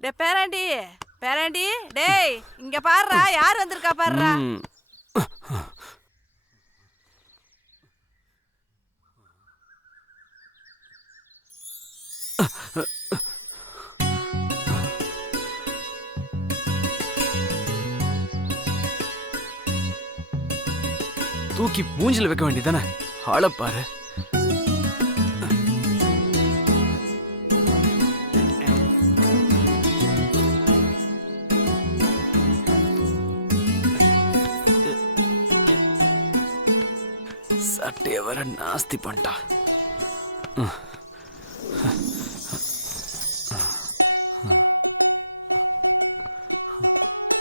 டே பேராண்டி பேராண்டி டேய் இங்க பாருடா யார் வந்திருக்கா பாருடா? தூக்கி மூஞ்சில வைக்க வேண்டியதானே ஆளப்பாரு சட்டையை வர நாஸ்தி பண்ணிட்டா Huh.